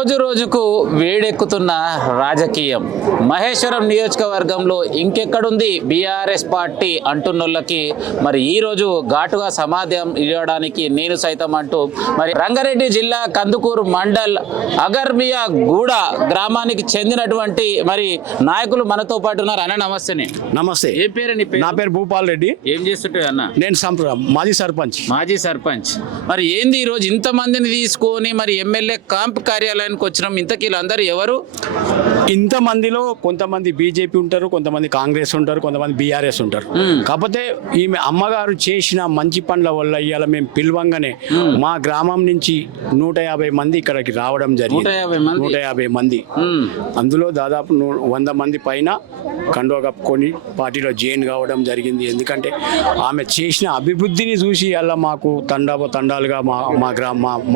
రోజు రోజుకు వేడెక్కుతున్న రాజకీయం మహేశ్వరం నియోజకవర్గంలో ఇంకెక్కడుంది బీఆర్ఎస్ పార్టీ అంటున్నోళ్ళకి మరి ఈరోజు ఘాటుగా సమాధానం ఇవ్వడానికి నేను సైతం అంటూ మరి రంగారెడ్డి జిల్లా కందుకూరు మండల్ అగర్మియా గూడ గ్రామానికి చెందినటువంటి మరి నాయకులు మనతో పాటు ఉన్నారు. అన్న నమస్తేనే. నమస్తే. ఏ పేరు నీ పేరు? నా పేరు భూపాల్ రెడ్డి. ఏం చేస్తుంటే అన్న? నేను మాజీ సర్పంచ్. మరి ఏంది ఈరోజు ఇంతమందిని తీసుకొని మరి ఎమ్మెల్యే క్యాంప్ కార్యాలయానికి వచ్చినాం? ఇంతకీ అందరూ ఎవరు? ఇంతమందిలో కొంతమంది బీజేపీ ఉంటారు, కొంతమంది కాంగ్రెస్ ఉంటారు, కొంతమంది బీఆర్ఎస్ ఉంటారు. కాకపోతే ఈమె అమ్మగారు చేసిన మంచి పనుల వల్ల ఇవాళ మేము పిలవంగానే మా గ్రామం నుంచి 150 మంది ఇక్కడికి రావడం జరిగింది. 150 మంది. అందులో దాదాపు 100 మంది పైన కండువా కప్పుకొని పార్టీలో జాయిన్ కావడం జరిగింది. ఎందుకంటే ఆమె చేసిన అభివృద్ధిని చూసి అలా మాకు తండాలుగా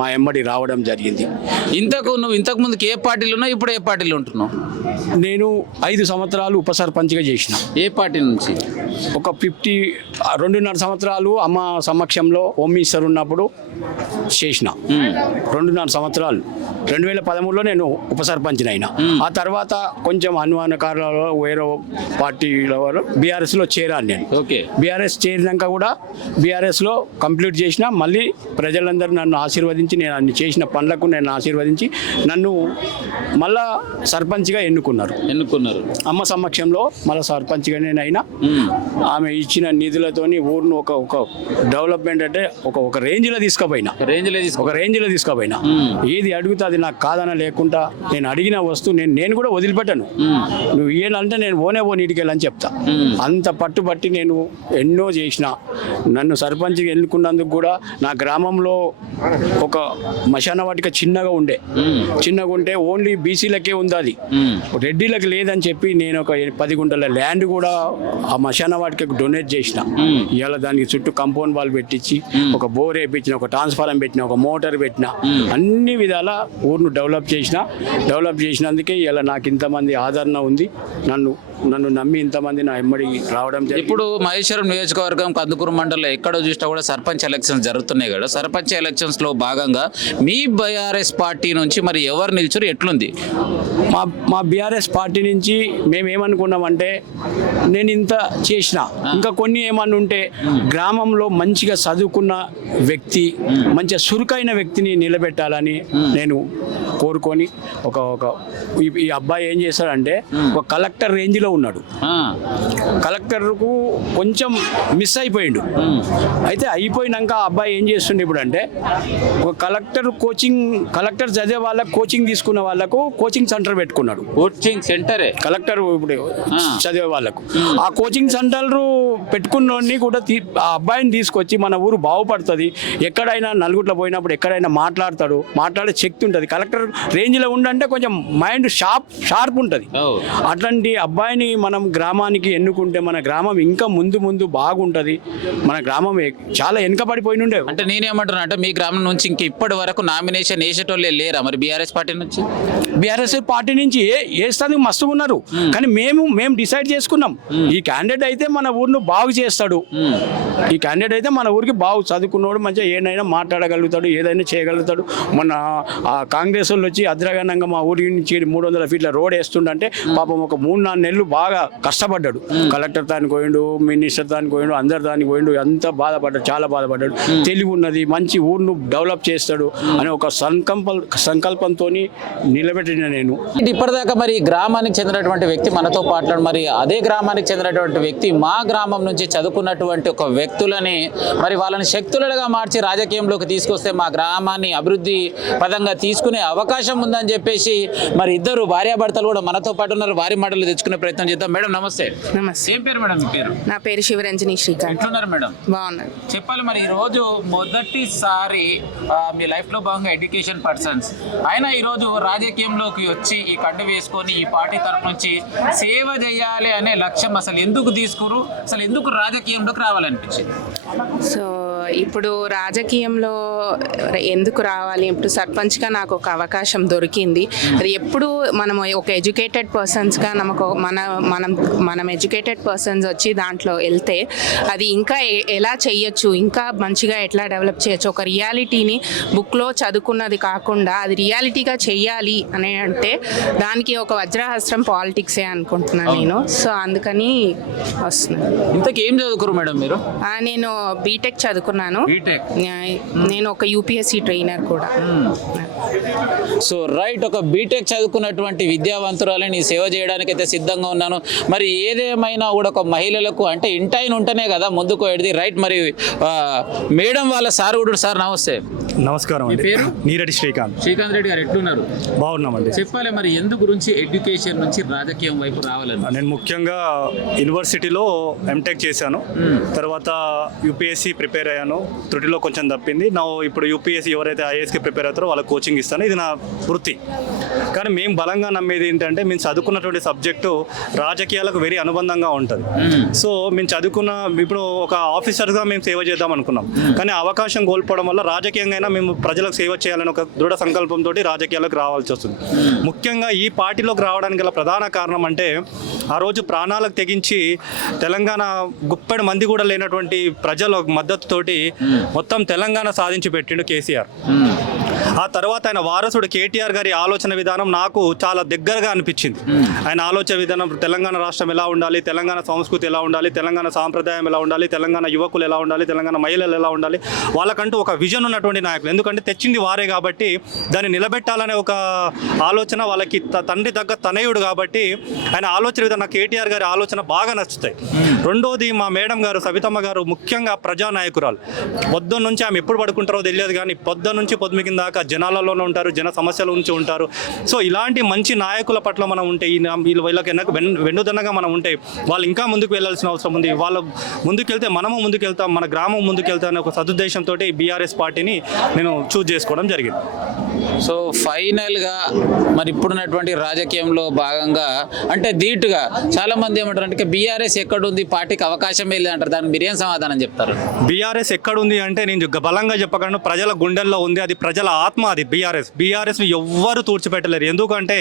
మా ఎమ్మడి రావడం జరిగింది. నువ్వు ఇంతకు ముందుకు ఏ పార్టీలు ఉన్నావు, ఇప్పుడు ఏ పార్టీలు ఉంటున్నావు? నేను 5 సంవత్సరాలు ఉప సర్పంచ్గా చేసిన. ఏ పార్టీ నుంచి? ఒక 2.5 సంవత్సరాలు అమ్మ సమక్షంలో హోమ్ మినిస్టర్ ఉన్నప్పుడు చేసిన. 2.5 సంవత్సరాలు 2013లో నేను ఉప సర్పంచ్ని అయినా. ఆ తర్వాత కొంచెం అనుమాన కారణాలలో వేరే పార్టీలో బీఆర్ఎస్లో చేరాను నేను. ఓకే. బీఆర్ఎస్ చేరినాక కూడా బీఆర్ఎస్లో కంప్లీట్ చేసిన. మళ్ళీ ప్రజలందరూ నన్ను ఆశీర్వదించి, నేను అన్ని చేసిన పనులకు నేను ఆశీర్వదించి నన్ను మళ్ళా సర్పంచ్గా ఎన్నుకున్నారు. అమ్మ సమక్షంలో మళ్ళీ సర్పంచ్గా నేను అయినా. ఆమె ఇచ్చిన నిధులతోని ఊరును ఒక డెవలప్మెంట్ అంటే ఒక రేంజ్లో తీసుకుపోయినా. ఏది అడిగితే అది నాకు కాదన లేకుండా నేను అడిగిన వస్తువు నేను కూడా వదిలిపెట్టాను. నువ్వు ఇయ్యాలంటే నేను నీటికి వెళ్ళని చెప్తా. అంత పట్టుబట్టి నేను ఎన్నో చేసిన. నన్ను సర్పంచ్గా ఎన్నుకున్నందుకు కూడా నా గ్రామంలో ఒక మశాన వాటిక చిన్నగా ఉంటే ఓన్లీ బీసీలకే ఉంది. అది రెడ్డిలకు లేదని చెప్పి నేను ఒక 10 గుంటల ల్యాండ్ కూడా ఆ మశాన వాటికి డొనేట్ చేసిన. ఇవాళ దానికి చుట్టూ కాంపౌండ్ వాల్ పెట్టించి ఒక బోర్ వేయించిన, ఒక ట్రాన్స్ఫారం పెట్టిన, ఒక మోటార్ పెట్టిన, అన్ని విధాల ఊరును డెవలప్ చేసినందుకే ఇలా నాకు ఇంతమంది ఆదరణ ఉంది. నన్ను నమ్మి ఇంతమంది నా ఎమ్మడి రావడం జరిగింది. ఇప్పుడు మహేశ్వరం నియోజకవర్గం కందుకూరు మండలంలో ఎక్కడో చూసినా కూడా సర్పంచ్ ఎలక్షన్స్ జరుగుతున్నాయి కదా. సర్పంచ్ ఎలక్షన్స్ లో భాగంగా మీ బీఆర్ఎస్ పార్టీ నుంచి మరి ఎవరు నిలిచారు, ఎట్లుంది? మా బీఆర్ఎస్ పార్టీ నుంచి మేమేమనుకున్నామంటే, నేను ఇంత చేసిన ఇంకా కొన్ని ఏమన్నా ఉంటే గ్రామంలో మంచిగా చదువుకున్న వ్యక్తి, మంచిగా చురుకైన వ్యక్తిని నిలబెట్టాలని నేను కోరుకొని ఈ అబ్బాయి ఏం చేశాడంటే ఒక కలెక్టర్ రేంజ్లో ఉన్నాడు. కలెక్టర్కు కొంచెం మిస్ అయిపోయిండు. అయితే అయిపోయినాక ఆ అబ్బాయి ఏం చేస్తుండే ఇప్పుడు అంటే, ఒక కలెక్టర్ చదివే వాళ్ళకు కోచింగ్ తీసుకున్న వాళ్ళకు కోచింగ్ సెంటర్ పెట్టుకున్నాడు. కోచింగ్ సెంటరే కలెక్టర్ ఇప్పుడు చదివే వాళ్ళకు ఆ కోచింగ్ సెంటర్ పెట్టుకున్నోడిని కూడా ఆ అబ్బాయిని తీసుకొచ్చి మన ఊరు బాగుపడుతుంది, ఎక్కడైనా నలుగుట్లో పోయినప్పుడు ఎక్కడైనా మాట్లాడే శక్తి ఉంటుంది. కలెక్టర్ రేంజ్లో ఉండంటే కొంచెం మైండ్ షార్ప్ ఉంటుంది. అట్లాంటి అబ్బాయిని మనం గ్రామానికి ఎన్నుకుంటే మన గ్రామం ఇంకా ముందు బాగుంటుంది. మన గ్రామం చాలా వెనుకబడిపోయి ఉండే. అంటే నేనేమంటున్నా అంటే, మీ గ్రామం నుంచి ఇంక ఇప్పటి వరకు నామినేషన్ వేసేటోళ్ళే లేరా మరి బీఆర్ఎస్ పార్టీ నుంచి? బీఆర్ఎస్ పార్టీ నుంచి వేస్తానికి మస్తుగా ఉన్నారు. కానీ మేము డిసైడ్ చేసుకున్నాం, ఈ క్యాండిడేట్ అయితే మన ఊరిని బాగు చేస్తాడు, ఈ క్యాండిడేట్ అయితే మన ఊరికి బాగు చదువుకున్నాడు, మంచిగా ఏదైనా మాట్లాడగలుగుతాడు, ఏదైనా చేయగలుగుతాడు. మన కాంగ్రెస్ వాళ్ళు వచ్చి అద్రగణంగా మా ఊరి నుంచి 300 ఫీట్ల రోడ్ వేస్తుండే. పాపం ఒక 3-4 నెలలు బాగా కష్టపడ్డాడు. కలెక్టర్ దానికి పోయిండు, మినిస్టర్ దానికి పోయిండు, అందరు దానికి పోయిండు. అంతా చాలా బాధపడ్డాడు. తెలివి ఉన్నది, మంచి ఊరును డెవలప్ చేస్తాడు అనే ఒక సంకల్పంతో నిలబెట్టిన నేను. ఇప్పటిదాకా మరి గ్రామానికి చెందినటువంటి వ్యక్తి మనతో పాటు, మరి అదే గ్రామానికి చెందినటువంటి వ్యక్తి మా గ్రామం నుంచి చదువుకున్నటువంటి ఒక వ్యక్తులని మరి వాళ్ళని శక్తులుగా మార్చి రాజకీయంలోకి తీసుకొస్తే మా గ్రామాన్ని అభివృద్ధి పదంగా తీసుకునే అవకాశం ఉందని చెప్పేసి మరి ఇద్దరు భార్యాభర్తలు కూడా మనతో పాటు ఉన్నారు. వారి మాటలు తెచ్చుకునే ప్రయత్నం చేద్దాం. మేడం నమస్తే. నమస్తే. ఏం పేరు మేడం మీ పేరు? నా పేరు శివరంజని శ్రీకాంత్. ఎట్లున్నారు మేడం? బాగున్నారు. చెప్పాలి మరి ఈరోజు మొదటిసారి మీ లైఫ్లో భాగంగా ఎడ్యుకేషన్ పర్సన్స్ అయినా ఈరోజు రాజకీయంలోకి వచ్చి ఈ కడ్డు వేసుకొని ఈ పార్టీ తరఫు నుంచి సేవ చేయాలి అనే లక్ష్యం అసలు ఎందుకు తీసుకురు, అసలు ఎందుకు రాజకీయంలోకి రావాలనిపించింది? సో ఇప్పుడు రాజకీయంలో ఎందుకు రావాలి, ఇప్పుడు సర్పంచ్గా నాకు ఒక అవకాశం అవకాశం దొరికింది. అది ఎప్పుడు మనం ఒక ఎడ్యుకేటెడ్ పర్సన్స్గా మనం ఎడ్యుకేటెడ్ పర్సన్స్ వచ్చి దాంట్లో వెళ్తే అది ఇంకా ఎలా చేయొచ్చు, ఇంకా మంచిగా ఎట్లా డెవలప్ చేయొచ్చు, ఒక రియాలిటీని బుక్లో చదువుకున్నది కాకుండా అది రియాలిటీగా చెయ్యాలి అని అంటే దానికి ఒక వజ్రహస్త్రం పాలిటిక్సే అనుకుంటున్నాను నేను. సో అందుకని వస్తున్నాను. ఇంతకీ ఏం చదువుకోరు మేడం మీరు? నేను బీటెక్ చదువుకున్నాను. బీటెక్. నేను ఒక యూపీఎస్సీ ట్రైనర్ కూడా. సో రైట్, ఒక బీటెక్ చదువుకున్నటువంటి విద్యావంతురాలని సేవ చేయడానికి అయితే సిద్ధంగా ఉన్నాను. మరి ఏదేమైనా కూడా ఒక మహిళలకు అంటే ఇంటైన్ ఉంటేనే కదా ముందుకు ఎడిది. రైట్, మరి మేడం వాళ్ళ సార్ కూడా. సార్ నమస్తే. నమస్కారం మీ అండి. పేరు? నీరటి శ్రీకాంత్. శ్రీకాంత్ రెడ్డి గారు ఎట్లున్నారు? బాగున్నామండి. చెప్పాలి మరి ఎందు గురించి ఎడ్యుకేషన్ నుంచి రాజకీయం వైపు రావాలని? నేను ముఖ్యంగా యూనివర్సిటీలో ఎంటెక్ చేశాను. తర్వాత యూపీఎస్సీ ప్రిపేర్ అయ్యాను. త్రుటిలో కొంచెం తప్పింది. నా ఇప్పుడు యూపీఎస్సీ ఎవరైతే ఐఏఎస్కి ప్రిపేర్ అవుతారో వాళ్ళకి కోచింగ్ ఇస్తాను. ఇది నా వృత్తి. కానీ మేము బలంగా నమ్మేది ఏంటంటే మేము చదువుకున్నటువంటి సబ్జెక్టు రాజకీయాలకు వెరీ అనుబంధంగా ఉంటుంది. సో మేము చదువుకున్న ఇప్పుడు ఒక ఆఫీసర్గా మేము సేవ చేద్దాం అనుకున్నాం. కానీ అవకాశం కోల్పోవడం వల్ల రాజకీయంగా అయినా మేము ప్రజలకు సేవ చేయాలని ఒక దృఢ సంకల్పంతో రాజకీయాలకు రావాల్సి వస్తుంది. ముఖ్యంగా ఈ పార్టీలోకి రావడానికి గల ప్రధాన కారణం అంటే ఆ రోజు ప్రాణాలకు తెగించి తెలంగాణ గుప్పెడు మంది కూడా లేనటువంటి ప్రజల మద్దతుతోటి మొత్తం తెలంగాణ సాధించి పెట్టిండు కేసీఆర్. ఆ తర్వాత ఆయన వారసుడు కేటీఆర్ గారి ఆలోచన విధానం నాకు చాలా దగ్గరగా అనిపించింది. ఆయన ఆలోచన విధానం తెలంగాణ రాష్ట్రం ఎలా ఉండాలి, తెలంగాణ సంస్కృతి ఎలా ఉండాలి, తెలంగాణ సాంప్రదాయం ఎలా ఉండాలి, తెలంగాణ యువకులు ఎలా ఉండాలి, తెలంగాణ మహిళలు ఎలా ఉండాలి, వాళ్ళకంటూ ఒక విజన్ ఉన్నటువంటి నాయకులు. ఎందుకంటే తెచ్చింది వారే కాబట్టి దాన్ని నిలబెట్టాలనే ఒక ఆలోచన వాళ్ళకి తండ్రి దగ్గర తనయుడు కాబట్టి ఆయన ఆలోచన విధానం కేటీఆర్ గారి ఆలోచన బాగా నచ్చుతాయి. రెండోది మా మేడం గారు సవితమ్మ గారు ముఖ్యంగా ప్రజానాయకురాలు. పొద్దున్న నుంచి ఆమె ఎప్పుడు పడుకుంటారో తెలియదు కానీ పొద్దున్న నుంచి పొద్దుమికి దాకా జనాలలోనే ఉంటారు, జన సమస్యల నుంచి ఉంటారు. సో ఇలాంటి మంచి నాయకుల పట్ల మనం ఉంటే వీళ్ళకి వెన్నుదన్నగా మనం ఉంటే వాళ్ళు ఇంకా ముందుకు వెళ్ళాల్సిన అవసరం ఉంది. వాళ్ళు ముందుకు వెళ్తే మనము ముందుకు వెళ్తాం, మన గ్రామం ముందుకు వెళ్తాం అనే ఒక సదుద్దేశంతో బీఆర్ఎస్ పార్టీని నేను చూజ్ చేసుకోవడం జరిగింది. సో ఫైనల్గా మరి ఇప్పుడున్నటువంటి రాజకీయంలో భాగంగా అంటే ధీటుగా చాలా మంది ఏమంటారు అంటే బీఆర్ఎస్ ఎక్కడుంది, పార్టీకి అవకాశం వెళ్ళి అంటారు. దానికి మీరు ఏం సమాధానం చెప్తారు? బీఆర్ఎస్ ఎక్కడుంది అంటే నేను బలంగా చెప్పగలను, ప్రజల గుండెల్లో ఉంది. అది ప్రజల ఆత్మ. అది బీఆర్ఎస్ని ఎవ్వరు తూర్చిపెట్టలేరు. ఎందుకంటే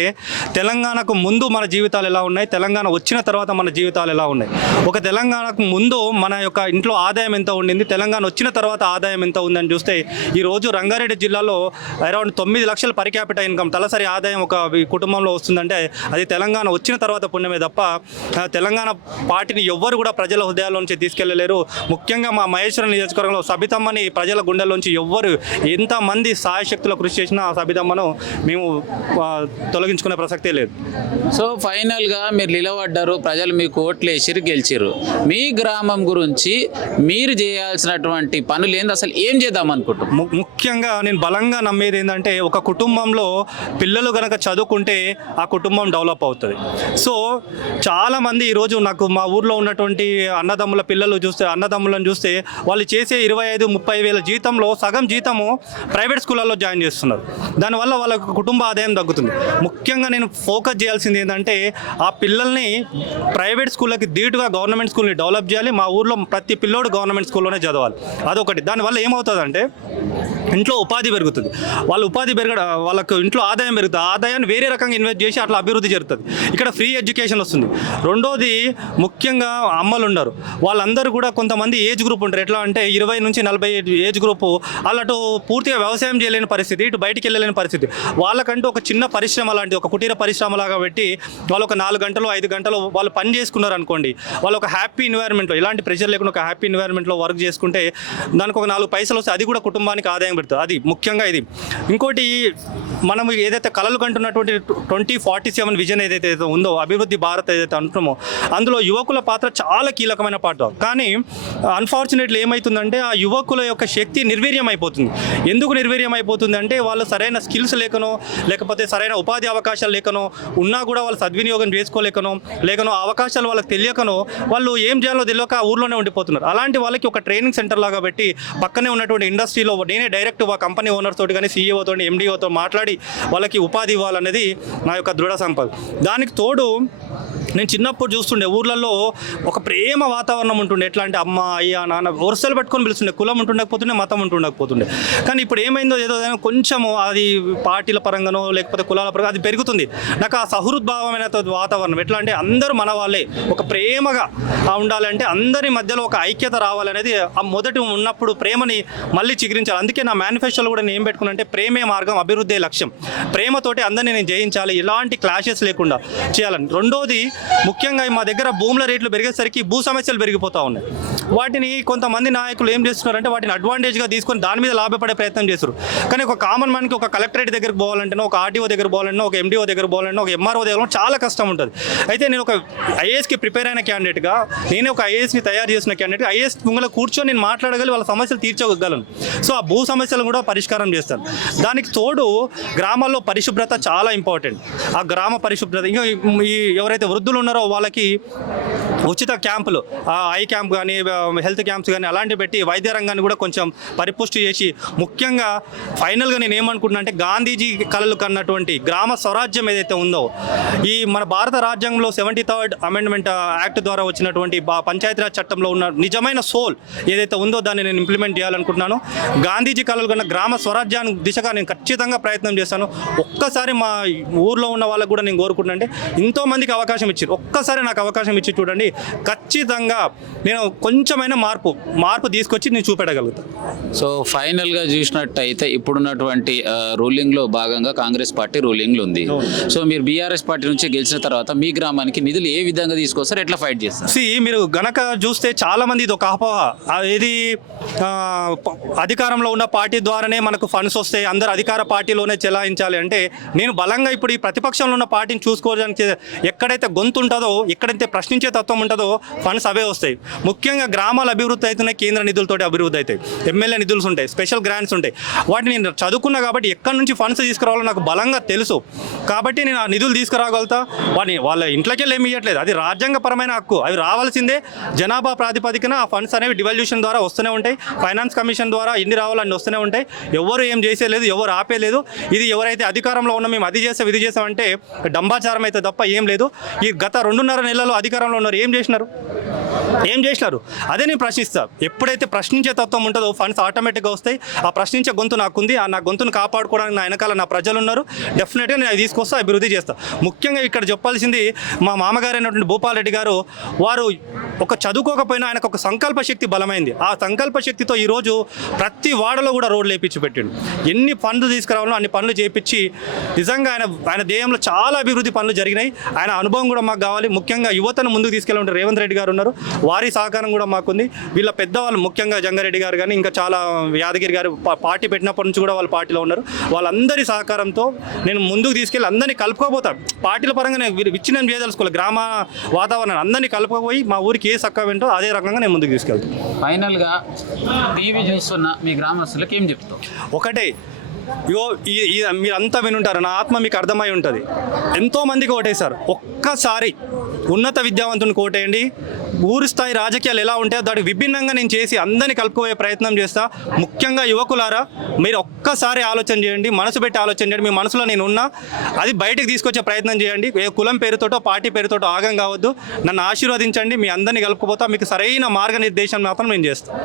తెలంగాణకు ముందు మన జీవితాలు ఎలా ఉన్నాయి, తెలంగాణ వచ్చిన తర్వాత మన జీవితాలు ఎలా ఉన్నాయి. ఒక తెలంగాణకు ముందు మన యొక్క ఇంట్లో ఆదాయం ఎంత ఉండింది, తెలంగాణ వచ్చిన తర్వాత ఆదాయం ఎంత ఉందని చూస్తే ఈరోజు రంగారెడ్డి జిల్లాలో అరౌండ్ 9 లక్షల పర్ క్యాపిటల్ ఇన్కమ్ తలసరి ఆదాయం ఒక కుటుంబంలో వస్తుందంటే అది తెలంగాణ వచ్చిన తర్వాత పుణ్యమే తప్ప తెలంగాణ పార్టీని ఎవ్వరు కూడా ప్రజల హృదయాల్లోంచి తీసుకెళ్లలేరు. ముఖ్యంగా మా మహేశ్వరం నియోజకవర్గంలో సబితమ్మని ప్రజల గుండెల్లోంచి ఎవ్వరు ఎంతమంది సాయశక్తుల కృషి చేసిన ఆ సబితమ్మను మేము తొలగించుకునే ప్రసక్తే లేదు. సో ఫైనల్గా మీరు నిలబడ్డారు, ప్రజలు మీకు ఓట్లు వేసిరు, గెలిచిరు. మీ గ్రామం గురించి మీరు చేయాల్సినటువంటి పనులు ఏంది, అసలు ఏం చేద్దాం అనుకుంటున్నాం? ముఖ్యంగా నేను బలంగా నమ్మేది ఏంటంటే ఒక కుటుంబంలో పిల్లలు కనుక చదువుకుంటే ఆ కుటుంబం డెవలప్ అవుతుంది. సో చాలామంది ఈరోజు నాకు మా ఊర్లో ఉన్నటువంటి అన్నదమ్ములను చూస్తే వాళ్ళు చేసే 25-30 వేల జీతంలో సగం జీతము ప్రైవేట్ స్కూళ్ళల్లో జాయిన్ చేస్తున్నారు. దానివల్ల వాళ్ళ కుటుంబ ఆదాయం తగ్గుతుంది. ముఖ్యంగా నేను ఫోకస్ చేయాల్సింది ఏంటంటే ఆ పిల్లల్ని ప్రైవేట్ స్కూళ్ళకి ధీటుగా గవర్నమెంట్ స్కూల్ని డెవలప్ చేయాలి. మా ఊర్లో ప్రతి పిల్లోడు గవర్నమెంట్ స్కూల్లోనే చదవాలి. అదొకటి. దానివల్ల ఏమవుతుందంటే ఇంట్లో ఉపాధి పెరుగుతుంది. వాళ్ళకు ఇంట్లో ఆదాయం పెరుగుతుంది. ఆదాయాన్ని వేరే రకంగా ఇన్వెస్ట్ చేసి అట్లా అభివృద్ధి జరుగుతుంది. ఇక్కడ ఫ్రీ ఎడ్యుకేషన్ వస్తుంది. రెండోది ముఖ్యంగా అమ్మలు ఉన్నారు, వాళ్ళందరూ కూడా కొంతమంది ఏజ్ గ్రూప్ ఉంటారు. ఎట్లా అంటే 20 నుంచి 40 ఏజ్ గ్రూపు వాళ్ళటు పూర్తిగా వ్యవసాయం చేయలేని పరిస్థితి, ఇటు బయటికి వెళ్ళలేని పరిస్థితి. వాళ్ళకంటూ ఒక చిన్న పరిశ్రమ లాంటి ఒక కుటీర పరిశ్రమలాగా పెట్టి వాళ్ళు ఒక 4 గంటలు 5 గంటలు వాళ్ళు పని చేసుకున్నారు అనుకోండి, వాళ్ళు ఒక హ్యాపీ ఎన్వైర్న్మెంట్లో ఎలాంటి ప్రెషర్ లేకుండా ఒక హ్యాపీ ఎన్వైర్న్మెంట్లో వర్క్ చేసుకుంటే దానికి ఒక 4 పైసలు వస్తే అది కూడా కుటుంబానికి ఆదాయం పెడుతుంది. అది ముఖ్యంగా ఇది. ఇంకోటి మనం ఏదైతే కలలు కంటున్నటువంటి 2047 విజన్ ఏదైతే ఉందో, అభివృద్ధి భారత్ ఏదైతే అంటున్నామో అందులో యువకుల పాత్ర చాలా కీలకమైన పాత్ర. కానీ అన్ఫార్చునేట్లీ ఏమవుతుందంటే ఆ యువకుల యొక్క శక్తి నిర్వీర్యం అయిపోతుంది. ఎందుకు నిర్వీర్యం అయిపోతుంది అంటే వాళ్ళు సరైన స్కిల్స్ లేకనో, లేకపోతే సరైన ఉపాధి అవకాశాలు లేకనో, ఉన్నా కూడా వాళ్ళు సద్వినియోగం చేసుకోలేకనో, లేకనో అవకాశాలు వాళ్ళకి తెలియకనో వాళ్ళు ఏం చేయాలో తెలియక ఊర్లోనే ఉండిపోతున్నారు. అలాంటి వాళ్ళకి ఒక ట్రైనింగ్ సెంటర్ లాగా పెట్టి పక్కనే ఉన్నటువంటి ఇండస్ట్రీలో నేనే డైరెక్ట్ ఆ కంపెనీ ఓనర్స్ తోటి కానీ సీఈఓతో ఎండిఓతో మాట్లాడి వాళ్ళకి ఉపాధి ఇవ్వాలనేది నా యొక్క దృఢ సంకల్పం. దానికి తోడు నేను చిన్నప్పుడు చూస్తుండే ఊర్లలో ఒక ప్రేమ వాతావరణం ఉంటుండే. ఎట్లా అంటే అమ్మ అయ్యా నాన్న వరుసలు పెట్టుకొని పిలుస్తుండే. కులం ఉంటుండకపోతుండే, మతం ఉంటుండకపోతుండే. కానీ ఇప్పుడు ఏమైందో ఏదో కొంచెము అది పార్టీల పరంగానో లేకపోతే కులాల పరంగా అది పెరుగుతుంది. నాకు ఆ సహృద్భావమైన వాతావరణం ఎట్లా అంటే అందరూ మన వాళ్ళే, ఒక ప్రేమగా ఉండాలంటే అందరి మధ్యలో ఒక ఐక్యత రావాలనేది ఆ మొదటి ఉన్నప్పుడు ప్రేమని మళ్ళీ చిగురించాలి. అందుకే నా మేనిఫెస్టోలో కూడా నేను ఏం పెట్టుకున్నానంటే ప్రేమే మార్గం, అభివృద్ధి లక్ష్యం. ప్రేమతోటి అందరినీ నేను జయించాలి, ఎలాంటి క్లాషెస్ లేకుండా చేయాలని. రెండోది ముఖ్యంగా మా దగ్గర భూముల రేట్లు పెరిగేసరికి భూ సమస్యలు పెరిగిపోతూ ఉన్నాయి. వాటిని కొంతమంది నాయకులు ఏం చేస్తున్నారంటే వాటిని అడ్వాంటేజ్గా తీసుకొని దాని మీద లాభపడే ప్రయత్నం చేస్తారు. కానీ ఒక కామన్ మ్యాన్కి ఒక కలెక్టరేట్ దగ్గరికి పోవాలంటేనో, ఒక ఆర్టీఓ దగ్గర పోవాలన్నా, ఒక ఎండిఓ దగ్గర పోవాలన్నా, ఒక ఎంఆర్ఓ దగ్గర చాలా కష్టం ఉంటుంది. అయితే నేను ఒక ఐఏఎస్కి ప్రిపేర్ అయిన క్యాండిడేట్గా, నేనే ఒక ఐఏఎస్ని తయారు చేసిన క్యాండిడేట్, ఐఏఎస్ ముంగల కూర్చొని నేను మాట్లాడగలి వాళ్ళ సమస్యలు తీర్చగలను. సో ఆ భూ సమస్యలు కూడా పరిష్కారం చేస్తాను. దానికి తోడు గ్రామాల్లో పరిశుభ్రత చాలా ఇంపార్టెంట్. ఆ గ్రామ పరిశుభ్రత ఇంకా ఈ ఎవరైతే వృద్ధులు ఉన్నారో వాళ్ళకి ఉచిత క్యాంపులు, ఐ క్యాంప్ కానీ హెల్త్ క్యాంప్స్ కానీ అలాంటివి పెట్టి వైద్య రంగాన్ని కూడా కొంచెం పరిపుష్టి చేసి, ముఖ్యంగా ఫైనల్గా నేను ఏమనుకుంటున్నా అంటే గాంధీజీ కలలు కన్నటువంటి గ్రామ స్వరాజ్యం ఏదైతే ఉందో, ఈ మన భారత రాజ్యాంగంలో 73rd అమెండ్మెంట్ యాక్ట్ ద్వారా వచ్చినటువంటి పంచాయతీరాజ్ చట్టంలో ఉన్న నిజమైన సోల్ ఏదైతే ఉందో దాన్ని నేను ఇంప్లిమెంట్ చేయాలనుకుంటున్నాను. గాంధీజీ కలలు కన్న గ్రామ స్వరాజ్యాన్ని దిశగా నేను ఖచ్చితంగా ప్రయత్నం చేస్తాను. ఒక్కసారి మా ఊర్లో ఉన్న వాళ్ళకు కూడా నేను కోరుకుంటున్నా అంటే ఎంతోమందికి అవకాశం ఇచ్చారు, ఒక్కసారి నాకు అవకాశం ఇచ్చి చూడండి, ఖచ్చితంగా నేను కొంచెమైనా మార్పు తీసుకొచ్చి నేను చూపెట్టగలుగుతాను. సో ఫైనల్గా చూసినట్టయితే ఇప్పుడున్నటువంటి రూలింగ్లో భాగంగా కాంగ్రెస్ పార్టీ రూలింగ్లో ఉంది. సో మీరు బీఆర్ఎస్ పార్టీ నుంచి గెలిచిన తర్వాత మీ గ్రామానికి నిధులు ఏ విధంగా తీసుకొస్తారు, ఎట్లా ఫైట్ చేస్తారు? మీరు గనక చూస్తే చాలా మంది ఇది ఒక అపోహ, ఏది అధికారంలో ఉన్న పార్టీ ద్వారానే మనకు ఫండ్స్ వస్తాయి, అందరు అధికార పార్టీలోనే చెలాయించాలి అంటే, నేను బలంగా ఇప్పుడు ఈ ప్రతిపక్షంలో ఉన్న పార్టీని చూసుకోవడానికి ఎక్కడైతే గొంతు ఉంటుందో, ఎక్కడైతే ప్రశ్నించే తత్వం ఉంటుందో ఫండ్స్ అవే వస్తాయి. ముఖ్యంగా గ్రామాల అభివృద్ధి అవుతున్నాయి, కేంద్ర నిధులతో అభివృద్ధి అవుతాయి, ఎమ్మెల్యే నిధులు ఉంటాయి, స్పెషల్ గ్రాంట్స్ ఉంటాయి. వాటిని నేను చదువుకున్నా కాబట్టి ఎక్కడి నుంచి ఫండ్స్ తీసుకురావాలో నాకు బలంగా తెలుసు. కాబట్టి నేను ఆ నిధులు తీసుకురాగలుగుతా. వాటిని వాళ్ళ ఇంట్లోకి ఏమి ఇవ్వట్లేదు, అది రాజ్యాంగపరమైన హక్కు. అవి రావాల్సిందే. జనాభా ప్రాతిపదికన ఆ ఫండ్స్ అనేవి డివల్యూషన్ ద్వారా వస్తూనే ఉంటాయి, ఫైనాన్స్ కమిషన్ ద్వారా ఎన్ని రావాలని వస్తూనే ఉంటాయి. ఎవరు ఏం చేసేలేదు, ఎవరు ఆపేలేదు. ఇది ఎవరైతే అధికారంలో ఉన్నా మేము అది చేసాం ఇది చేసామంటే డంబాచారం అయితే తప్ప ఏం లేదు. ఈ గత 2.5 నెలల్లో అధికారంలో ఉన్నారు, ఏం చేసినారు? అదే నేను ప్రశ్నిస్తా. ఎప్పుడైతే ప్రశ్నించే తత్వం ఉంటుందో ఫండ్స్ ఆటోమేటిక్గా వస్తాయి. ఆ ప్రశ్నించే గొంతు నాకుంది, నా గొంతును కాపాడుకోవడానికి నా వెనకాల నా ప్రజలు ఉన్నారు. డెఫినెట్గా నేను అది తీసుకొస్తా, అభివృద్ధి చేస్తా. ముఖ్యంగా ఇక్కడ చెప్పాల్సింది మా మామగారు అయినటువంటి భూపాల్ రెడ్డి గారు, వారు ఒక చదువుకోకపోయినా ఆయనకు ఒక సంకల్ప శక్తి బలమైంది. ఆ సంకల్ప శక్తితో ఈరోజు ప్రతి వాడలో కూడా రోడ్లు వేయించి పెట్టాడు. ఎన్ని పనులు తీసుకురావాలో అన్ని పనులు చేయించి నిజంగా ఆయన దేయంలో చాలా అభివృద్ధి పనులు జరిగినాయి. ఆయన అనుభవం కూడా మాకు కావాలి. ముఖ్యంగా యువతను ముందుకు తీసుకెళ్ళి రేవంత్ రెడ్డి గారు ఉన్నారు, వారి సహకారం కూడా మాకుంది. వీళ్ళ పెద్దవాళ్ళు ముఖ్యంగా జంగారెడ్డి గారు కానీ ఇంకా చాలా యాదగిరి గారు పార్టీ పెట్టినప్పటి నుంచి కూడా వాళ్ళ పార్టీలో ఉన్నారు. వాళ్ళందరి సహకారంతో నేను ముందుకు తీసుకెళ్ళి అందరినీ కలుపుకోపోతాను. పార్టీల పరంగా నేను విచ్ఛిన్నం చేయదలుచుకోవాలి. గ్రామ వాతావరణం అందరినీ కలుపుకోపోయి మా ఊరికి ఏ సక్క వింటో అదే రకంగా నేను ముందుకు తీసుకెళ్తాను. ఫైనల్గా టీవీ చూస్తున్న మీ గ్రామస్తులకు ఏం చెప్తాం? ఒకటే, మీరంతా వినుంటారు, నా ఆత్మ మీకు అర్థమై ఉంటుంది. ఎంతోమందికి ఓటేశారు. ఒక్కసారి ఉన్నత విద్యావంతుని ఓటేయండి. ఊరి స్థాయి రాజకీయాలు ఎలా ఉంటాయో దానికి విభిన్నంగా నేను చేసి అందరినీ కలుపుకోయే ప్రయత్నం చేస్తా. ముఖ్యంగా యువకులారా, మీరు ఒక్కసారి ఆలోచన చేయండి, మనసు పెట్టి ఆలోచన చేయండి. మీ మనసులో నేను ఉన్నా, అది బయటకు తీసుకొచ్చే ప్రయత్నం చేయండి. ఏ కులం పేరుతోటో పార్టీ పేరుతోటో ఆగం కావద్దు. నన్ను ఆశీర్వదించండి. మీ అందరినీ కలుపుకోపోతా. మీకు సరైన మార్గనిర్దేశం మాత్రం నేను చేస్తాను.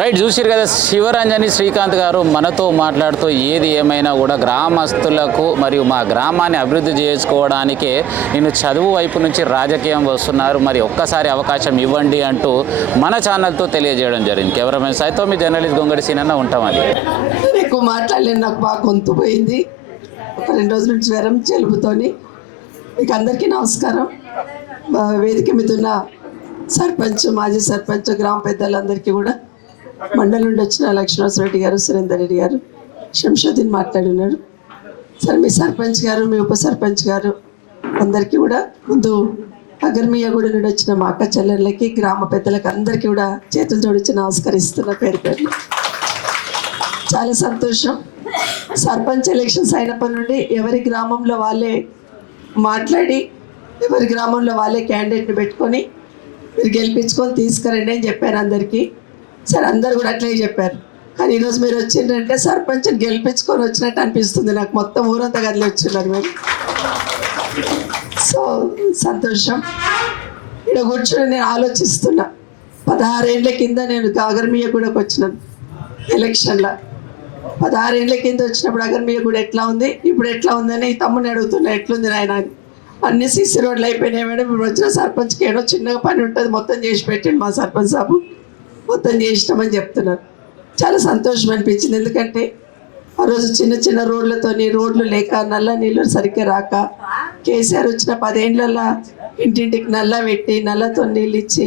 రైట్, చూసిరు కదా శివరంజని శ్రీకాంత్ గారు మనతో మాట్లాడుతూ ఏది ఏమైనా కూడా గ్రామస్తులకు మరియు మా గ్రామాన్ని అభివృద్ధి చేసుకోవడానికే నేను చదువు వైపు నుంచి రాజకీయం వస్తున్నారు, మరి ఒక్కసారి అవకాశం ఇవ్వండి అంటూ మన ఛానల్తో తెలియజేయడం జరిగింది. కెమెరామెన్ సైతం మీ జర్నలిస్ట్ గొంగడి సీనన్న ఉంటామని. ఎక్కువ మాట్లాడలేను, నాకు బాగా గొంతు పోయింది. ఒక 2 రోజుల నుంచి జ్వరం జలుబుతోని. మీకు అందరికీ నమస్కారం. వేదిక మీద ఉన్న సర్పంచ్, మాజీ సర్పంచ్, గ్రామ పెద్దలందరికీ కూడా, మండలం నుండి వచ్చిన లక్ష్మణరెడ్డి గారు, సురేందర్ రెడ్డి గారు, శంషుద్దీన్ మాట్లాడున్నారు. సరే, మీ సర్పంచ్ గారు, మీ ఉప సర్పంచ్ గారు అందరికీ కూడా, ముందు అగర్మియాగూడ నుండి వచ్చిన మా అక్క చెల్లెళ్ళకి, గ్రామ పెద్దలకు అందరికీ కూడా చేతులు జోడించి నమస్కరిస్తున్న పేరు. చాలా సంతోషం. సర్పంచ్ ఎలక్షన్స్ అయినప్పటి నుండి ఎవరి గ్రామంలో వాళ్ళే మాట్లాడి, ఎవరి గ్రామంలో వాళ్ళే క్యాండిడేట్ని పెట్టుకొని మీరు గెలిపించుకొని తీసుకురండి అని చెప్పారు అందరికీ. సరే, అందరు కూడా అట్లే చెప్పారు. కానీ ఈరోజు మీరు వచ్చిందంటే సర్పంచ్ని గెలిపించుకొని వచ్చినట్టు అనిపిస్తుంది నాకు. మొత్తం ఊరంతా కదిలి వచ్చిన్నారు మీరు. సో సంతోషం. ఇక్కడ కూర్చొని నేను ఆలోచిస్తున్నా, 16 ఏళ్ళ కింద నేను అగర్మియగూడకు వచ్చినాను ఎలక్షన్లో. 16 ఏళ్ళ కింద వచ్చినప్పుడు అగర్మియగూడ ఎట్లా ఉంది, ఇప్పుడు ఎట్లా ఉందని తమ్ముని అడుగుతున్నా, ఎట్లుంది నాయన అని. అన్ని సీసీ రోడ్లు అయిపోయినాయి మేడం, ఇప్పుడు వచ్చిన సర్పంచ్కి ఏదో చిన్నగా పని ఉంటుంది, మొత్తం చేసి పెట్టండి మా సర్పంచ్ సాబు, మొత్తం చేసినామని చెప్తున్నారు. చాలా సంతోషం అనిపించింది. ఎందుకంటే ఆ రోజు చిన్న చిన్న రోడ్లతోని, రోడ్లు లేక, నల్ల నీళ్ళు సరిగ్గా రాక, కేసీఆర్ వచ్చిన 10 ఏళ్ళల్లో ఇంటింటికి నల్ల పెట్టి, నల్లతో నీళ్ళు ఇచ్చి,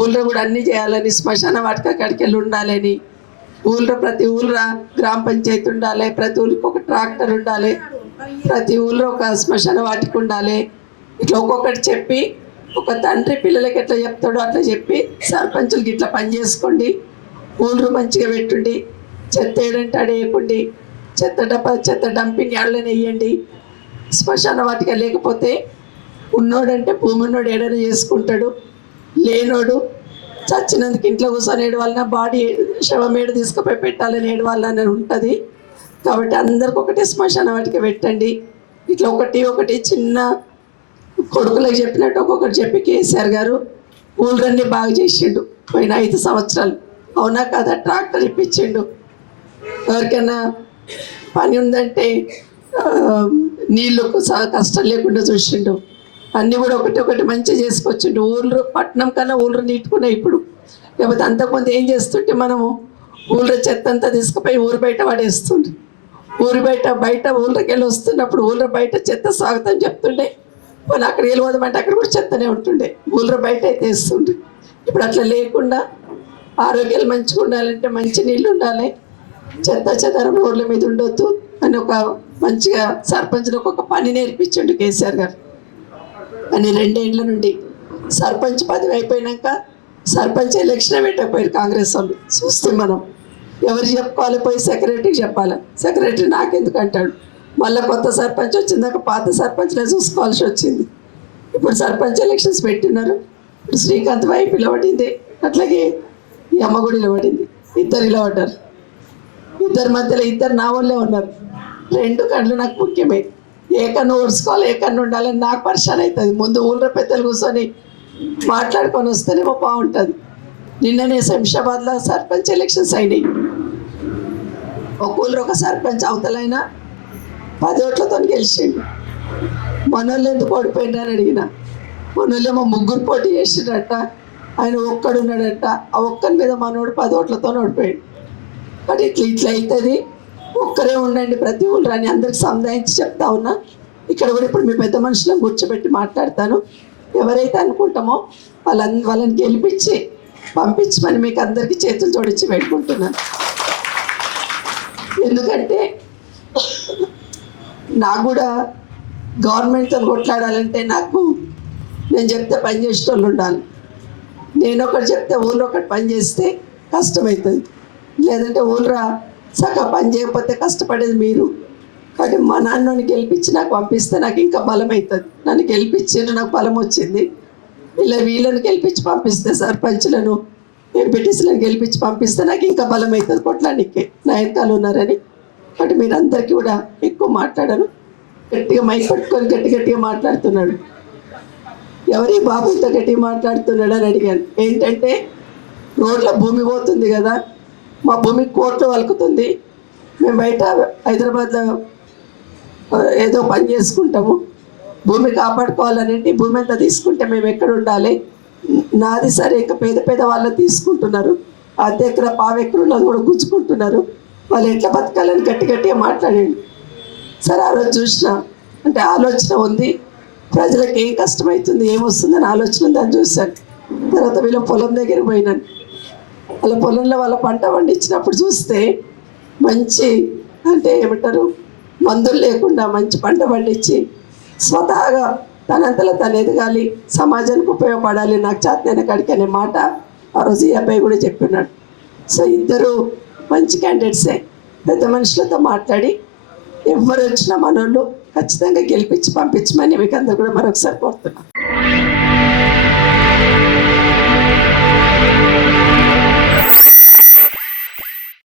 ఊళ్ళో కూడా అన్నీ చేయాలని, శ్మశాన వాటిక కడికెళ్ళి ఉండాలని, ఊళ్ళో ప్రతి ఊళ్ళో గ్రామ పంచాయతీ ఉండాలి, ప్రతి ఊరికి ఒక ట్రాక్టర్ ఉండాలి, ప్రతి ఊళ్ళో ఒక శ్మశాన వాటిక ఉండాలి. ఇట్లా ఒక్కొక్కటి చెప్పి, ఒక తండ్రి పిల్లలకి ఎట్లా చెప్తాడో అట్లా చెప్పి, సర్పంచులకి ఇట్లా పని చేసుకోండి, ఊళ్ళు మంచిగా పెట్టుండి, చెత్త ఏడంటే అడేయకండి, చెత్త డంపింగ్ యార్డ్లోనే వేయండి, శ్మశాన వాటిక లేకపోతే ఉన్నోడంటే భూమి ఉన్నోడు ఏడైనా చేసుకుంటాడు, లేనోడు చచ్చినందుకు ఇంట్లో కూర్చొని ఏడవాలన్నా, బాడీ శవం ఏడు తీసుకుపోయి పెట్టాలని ఏడవాలని ఉంటుంది. కాబట్టి అందరికి ఒకటే శ్మశాన వాటిక పెట్టండి. ఇట్లా ఒకటి చిన్న కొడుకులకు చెప్పినట్టు ఒక్కొక్కటి చెప్పి కేసీఆర్ గారు ఊళ్ళన్నీ బాగా చేసిండు పోయిన 5 సంవత్సరాలు. అవునా కదా? ట్రాక్టర్ ఇప్పించిండు, ఎవరికైనా పని ఉందంటే నీళ్ళు కష్టం లేకుండా చూసిండు, అన్నీ కూడా ఒకటి మంచిగా చేసుకొచ్చిండు. ఊళ్ళు పట్టణం కన్నా ఊళ్ళు నీటుకున్నాయి ఇప్పుడు. లేకపోతే అంతకుముందు ఏం చేస్తుంటే మనము ఊళ్ళో చెత్త అంతా తీసుకుపోయి ఊరు బయట పడేస్తుండే, ఊరు బయట ఊళ్ళకి వెళ్ళి వస్తున్నప్పుడు ఊళ్ళో బయట చెత్త సాగుతాని చెప్తుండే, వాళ్ళు అక్కడికి వెళ్ళిపోదామంటే అక్కడ కూడా చెత్తనే ఉంటుండే, ఊళ్ళో బయట అయితే వేస్తుండే. ఇప్పుడు అట్లా లేకుండా ఆరోగ్యాలు మంచిగా ఉండాలంటే మంచి నీళ్ళు ఉండాలి, చెదారం రోడ్ల మీద ఉండొద్దు అని ఒక మంచిగా సర్పంచ్లకు ఒక పని నేర్పించండు కేసీఆర్ గారు. అని 2 ఏళ్ళ నుండి సర్పంచ్ పదవి అయిపోయినాక సర్పంచ్ ఎలక్షన్ పెట్టకపోయారు కాంగ్రెస్ వాళ్ళు. చూస్తే మనం ఎవరు చెప్పుకోవాలి, పోయి సెక్రటరీకి చెప్పాలి, సెక్రటరీ నాకెందుకు అంటాడు. మళ్ళీ కొత్త సర్పంచ్ వచ్చిందాక పాత సర్పంచ్నే చూసుకోవాల్సి వచ్చింది. ఇప్పుడు సర్పంచ్ ఎలక్షన్స్ పెట్టినారు. ఇప్పుడు శ్రీకాంత్ వైపు నిలబడింది, అట్లాగే ఈ అమ్మ కూడా నిలబడింది, ఇద్దరు నిలబడ్డారు. ఇద్దరి మధ్యలో ఇద్దరు నా వాళ్ళే ఉన్నారు. 2 కళ్ళు నాకు ముఖ్యమే, ఏ కన్ను ఓడ్చుకోవాలి, ఏ కన్ను ఉండాలని నాకు పరిశాన్ అవుతుంది. ముందు ఊళ్ళో పెద్దలు కూర్చొని మాట్లాడుకొని వస్తేనేమో బాగుంటుంది. నిన్ననే శంషాబాద్లో సర్పంచ్ ఎలక్షన్స్ అయినాయి. ఒక ఊళ్ళో ఒక సర్పంచ్ అవతలైనా 10 ఓట్లతో గెలిచిండు. మనోళ్ళు ఎందుకు ఓడిపోయిండు అని అడిగిన, మనోళ్ళేమో 3 పోటీ చేసిండట, ఆయన ఒక్కడున్నాడట, ఆ ఒక్కరి మీద మనోడు 10 ఓట్లతో ఓడిపోయాడు. బట్ ఇట్లా అవుతుంది, ఒక్కరే ఉండండి ప్రతి ఊళ్ళో అని అందరికి సంధాయించి చెప్తా ఉన్నా. ఇక్కడ కూడా ఇప్పుడు మీ పెద్ద మనుషులను కూర్చోబెట్టి మాట్లాడతాను. ఎవరైతే అనుకుంటామో వాళ్ళని గెలిపించి పంపించమని మీకు అందరికీ చేతులు జోడించి పెట్టుకుంటున్నాను. ఎందుకంటే నాకు కూడా గవర్నమెంట్తో కొట్లాడాలంటే నాకు నేను చెప్తే పని చేసే వాళ్ళు ఉండాలి. నేను ఒకటి చెప్తే ఊళ్ళో ఒకటి పని చేస్తే కష్టమవుతుంది, లేదంటే ఊళ్ళో సగ పని చేయకపోతే కష్టపడేది మీరు. కాబట్టి మా నాన్నని గెలిపించి నాకు పంపిస్తే నాకు ఇంకా బలం అవుతుంది. నన్ను గెలిపించి నాకు బలం వచ్చింది. వీళ్ళని గెలిపించి పంపిస్తే, సర్పంచ్లను ఎంపీటీసీలను గెలిపించి పంపిస్తే నాకు ఇంకా బలం అవుతుంది కొట్లానికి, నా వెనకాల ఉన్నారని. కాబట్టి మీరు అందరికీ కూడా ఎక్కువ మాట్లాడాను. గట్టిగా మైక్ పట్టుకొని గట్టిగా మాట్లాడుతున్నాడు. ఎవరి బాబు ఇంత గట్టిగా మాట్లాడుతున్నాడు అని అడిగాను. ఏంటంటే రోడ్ల భూమి పోతుంది కదా, మా భూమి కోర్టు వలుకుతుంది, మేము బయట హైదరాబాద్లో ఏదో పని చేసుకుంటాము, భూమి కాపాడుకోవాలనేది భూమి అంతా తీసుకుంటే మేము ఎక్కడ ఉండాలి, నాది సరే ఇంకా పేద వాళ్ళు తీసుకుంటున్నారు, అర్ధ ఎకరా పావు ఎకరా ఉన్నది కూడా గుంజుకుంటున్నారు, వాళ్ళు ఎట్లా బతకాలని గట్టిగా మాట్లాడండి. సరే ఆ రోజు చూసిన అంటే ఆలోచన ఉంది, ప్రజలకు ఏం కష్టమవుతుంది ఏమొస్తుందని ఆలోచన ఉంది అని చూశాను. తర్వాత వీళ్ళ పొలం దగ్గరికి పోయినాను. వాళ్ళ పొలంలో వాళ్ళ పంట పండించినప్పుడు చూస్తే మంచి అంటే ఏమంటారు మందులు లేకుండా మంచి పంట పండించి స్వతహాగా తనంతలో తను ఎదగాలి, సమాజానికి ఉపయోగపడాలి, నాకు చేతనైన కాడికి అనే మాట ఆ రోజు ఈ అబ్బాయి కూడా చెప్పినాడు. సో ఇద్దరు మంచి క్యాండిడేట్సే. పెద్ద మనుషులతో మాట్లాడి ఎవరు వచ్చినా మనోళ్ళు ఖచ్చితంగా గెలిపించి పంపించమని మీకు అందరు కూడా మరొకసారి కోరుతున్నాను.